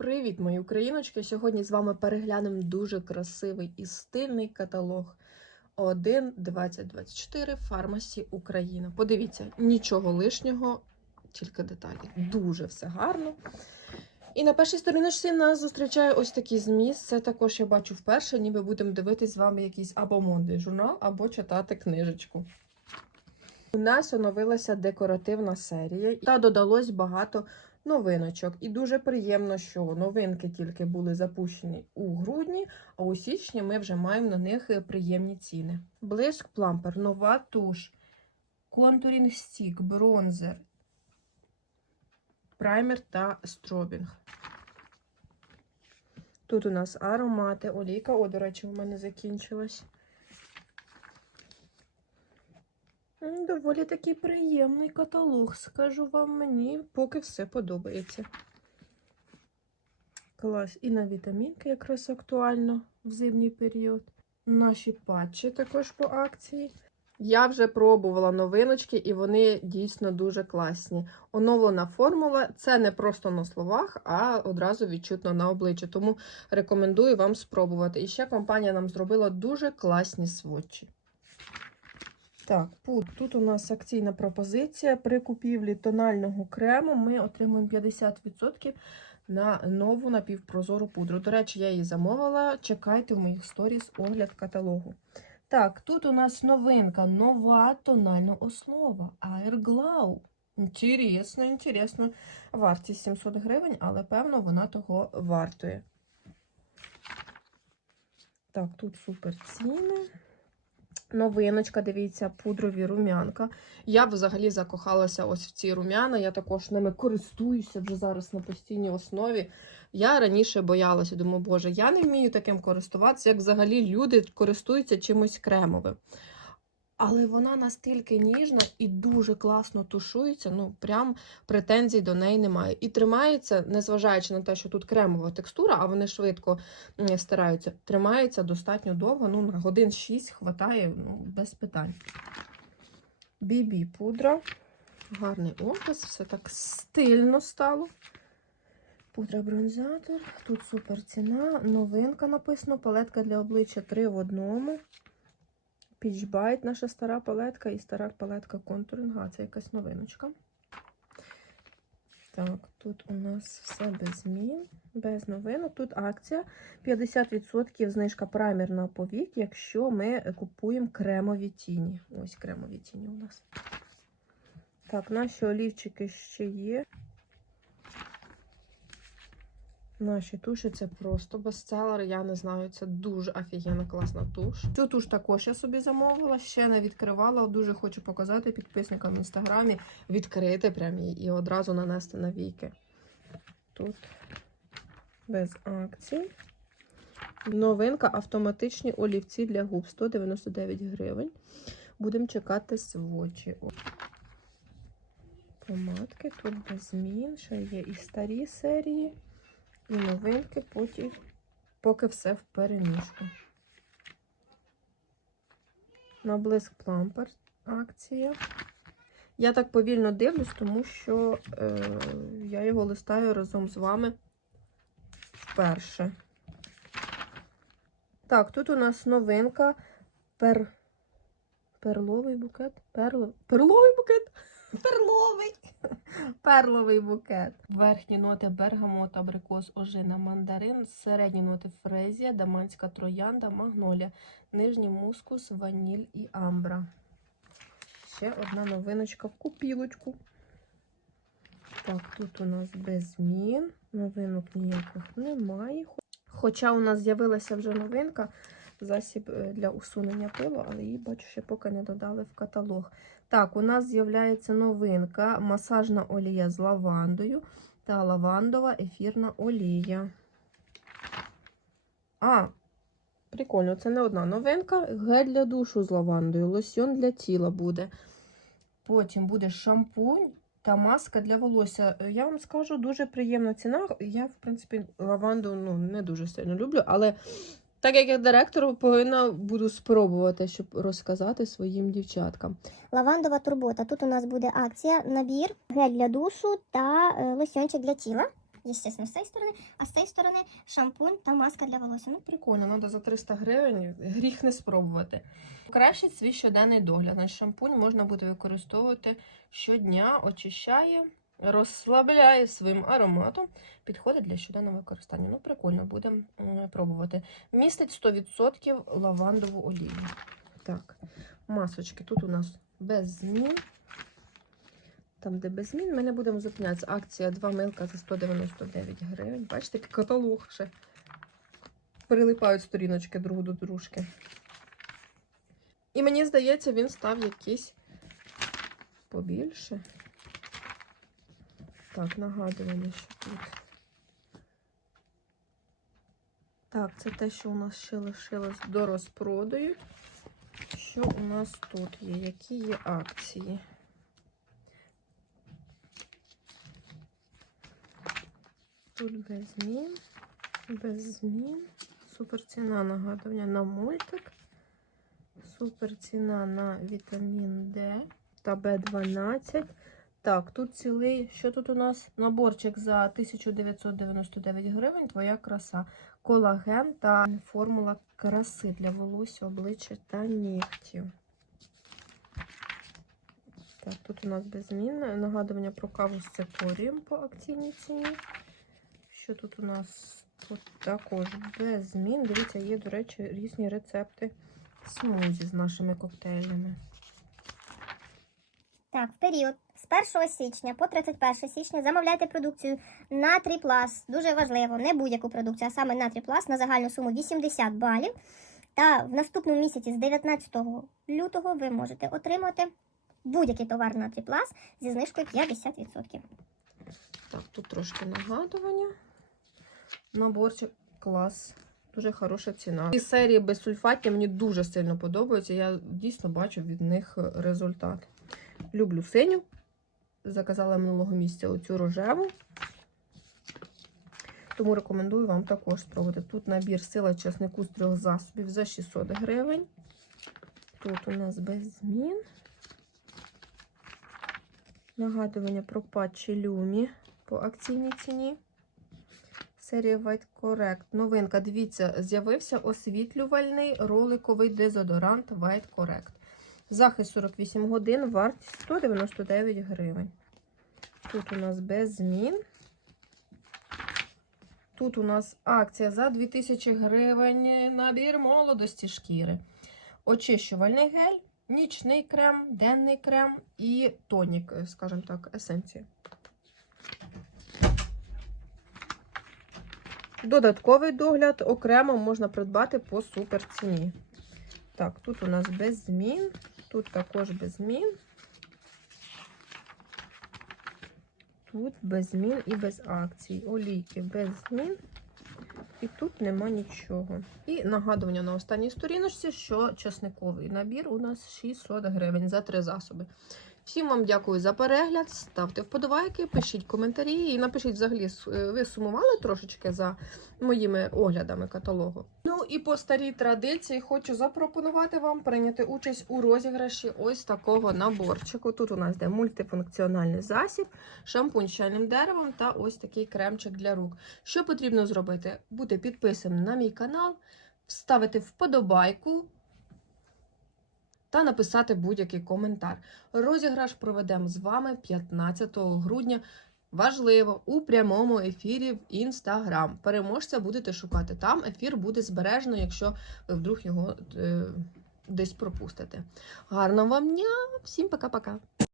Привіт, мої україночки! Сьогодні з вами переглянемо дуже красивий і стильний каталог 1 2024 Фармасі Україна. Подивіться, нічого лишнього, тільки деталі. Дуже все гарно. І на першій сторіночці нас зустрічає ось такий зміст. Це також я бачу вперше, ніби будемо дивитись з вами якийсь або модний журнал, або читати книжечку. У нас оновилася декоративна серія та додалось багато новиночок. І дуже приємно, що новинки тільки були запущені у грудні, а у січні ми вже маємо на них приємні ціни. Блиск плампер, нова туш, контурінг стік, бронзер, праймер та стробінг. Тут у нас аромати, олійка. О, до речі, у мене закінчилась. Доволі такий приємний каталог, скажу вам мені, поки все подобається. Клас. І на вітамінки якраз актуально в зимній період. Наші патчі також по акції. Я вже пробувала новиночки, і вони дійсно дуже класні. Оновлена формула це не просто на словах, а одразу відчутно на обличчі. Тому рекомендую вам спробувати. І ще компанія нам зробила дуже класні сводчі. Так. Тут у нас акційна пропозиція. При купівлі тонального крему ми отримуємо 50% на нову напівпрозору пудру. До речі, я її замовила. Чекайте в моїх сторіс огляд каталогу. Так, тут у нас новинка, нова тональна основа Air Glow. Інтересно, інтересно. Вартість 700 гривень, але певно вона того вартує. Так, тут супер ціни. Новиночка, дивіться, пудрові рум'янка. Я взагалі закохалася ось в ці рум'яна. Я також ними користуюся вже зараз на постійній основі. Я раніше боялася, думаю, боже, я не вмію таким користуватися, як взагалі люди користуються чимось кремовим. Але вона настільки ніжна і дуже класно тушується, ну прям претензій до неї немає. І тримається, незважаючи на те, що тут кремова текстура, а вони швидко м, стираються, тримається достатньо довго, ну на годин 6 хватає ну, без питань. Бібі пудра. Гарний опис, все так стильно стало. Пудра бронзатор. Тут супер ціна. Новинка написано. Палетка для обличчя 3 в одному. Пічбайт, наша стара палетка і стара палетка контуринга. Це якась новиночка. Так, тут у нас все без змін, без новинок. Тут акція 50% знижка праймер на повік, якщо ми купуємо кремові тіні. Ось кремові тіні у нас. Так, наші олівчики ще є. Наші туші це просто бестселер. Я не знаю, це дуже офігенна класна туш. Цю туш також я собі замовила, ще не відкривала. Дуже хочу показати підписникам в інстаграмі, відкрити прям її і одразу нанести на віки. Тут без акцій. Новинка автоматичні олівці для губ 199 гривень. Будемо чекати свочі. Помадки тут без змін. Ще є і старі серії. І новинки потім, поки все в переміжку. На блиск плампер акція. Я так повільно дивлюсь, тому що е, я його листаю разом з вами вперше. Так, тут у нас новинка пер... перловий букет. Перло... Перловий букет? Перловий! Перловий букет. Верхні ноти бергамот, абрикос, ожина, мандарин, середні ноти фрезія, даманська троянда, магнолія, нижній мускус, ваніль і амбра. Ще одна новиночка в купілочку. Так, тут у нас без змін. Новинок ніяких немає. Хоча у нас з'явилася вже новинка, засіб е, для усунення пилу, але її, бачу, ще поки не додали в каталог. Так, у нас з'являється новинка: масажна олія з лавандою та лавандова ефірна олія. А, прикольно, це не одна новинка. Гель для душу з лавандою, лосьон для тіла буде. Потім буде шампунь та маска для волосся. Е, Я вам скажу, дуже приємна ціна. Я, в принципі, лаванду ну, не дуже сильно люблю, але так як я директор, повинна буду спробувати, щоб розказати своїм дівчаткам. Лавандова турбота. Тут у нас буде акція, набір, гель для душу та е, лосьончик для тіла. звісно, з цієї сторони, а з цієї сторони шампунь та маска для волосся. Ну, Прикольно, треба за 300 гривень гріх не спробувати. Покращить свій щоденний догляд. Значить, шампунь можна буде використовувати щодня, очищає, розслабляє своїм ароматом, підходить для щоденного використання. Ну, прикольно, будемо пробувати. Містить 100% лавандову олію. Так, масочки. Тут у нас без змін. Там, де без змін, ми не будемо зупинятися. Акція 2 милка за 199 гривень. Бачите, який каталог ще прилипають сторіночки друг до дружки. І мені здається, він став якийсь побільше. Так, нагадування, що тут. Так, це те, що у нас ще лишилось до розпродаю. Що у нас тут є? Які є акції? Тут без змін. Без змін. Супер ціна нагадування на мультик. Супер ціна на вітамін Д та Б12. Так, тут цілий, що тут у нас? Наборчик за 1999 гривень. Твоя краса. Колаген та формула краси для волосся, обличчя та нігтів. Так, тут у нас беззмінне нагадування про каву з цикорієм по акційній ціні. Що тут у нас? Тут також без змін. Дивіться, є, до речі, різні рецепти смузі з нашими коктейлями. Так, в період з 1 січня по 31 січня замовляйте продукцію Натрі Плас. Дуже важливо, не будь-яку продукцію, а саме Натрі Плас на загальну суму 80 балів. Та в наступному місяці з 19 лютого ви можете отримати будь-який товар Натрі Плас зі знижкою 50%. Так, тут трошки нагадування. Наборчик клас. Дуже хороша ціна. І серії без сульфатів мені дуже сильно подобаються. Я дійсно бачу від них результат. Люблю синю. Заказала минулого місяця оцю рожеву. Тому рекомендую вам також спробувати. Тут набір сила часнику з трьох засобів за 600 гривень. Тут у нас без змін. Нагадування про патчі Люмі по акційній ціні. Серія White Correct. Новинка, дивіться, з'явився освітлювальний роликовий дезодорант White Correct. Захист 48 годин, вартість 199 гривень. Тут у нас без змін. Тут у нас акція за 2000 гривень. Набір молодості шкіри. Очищувальний гель, нічний крем, денний крем і тонік, скажімо так, есенція. Додатковий догляд окремо можна придбати по суперціні. Так, тут у нас без змін, тут також без змін. Тут без змін і без акцій. Олійки без змін. І тут нема нічого. І нагадування на останній сторіночці, що часниковий набір у нас 600 гривень за три засоби. Всім вам дякую за перегляд. Ставте вподобайки, пишіть коментарі і напишіть взагалі, е, ви сумували трошечки за моїми оглядами каталогу. Ну і по старій традиції хочу запропонувати вам прийняти участь у розіграші ось такого наборчику. Тут у нас йде мультифункціональний засіб, шампунь з чайним деревом та ось такий кремчик для рук. Що потрібно зробити? Бути підписаним на мій канал, вставити вподобайку та написати будь-який коментар. Розіграш проведемо з вами 15 грудня. Важливо у прямому ефірі в інстаграм. Переможця будете шукати там. Ефір буде збережено, якщо ви вдруг його е, десь пропустите. Гарного вам дня! Всім пока-пока!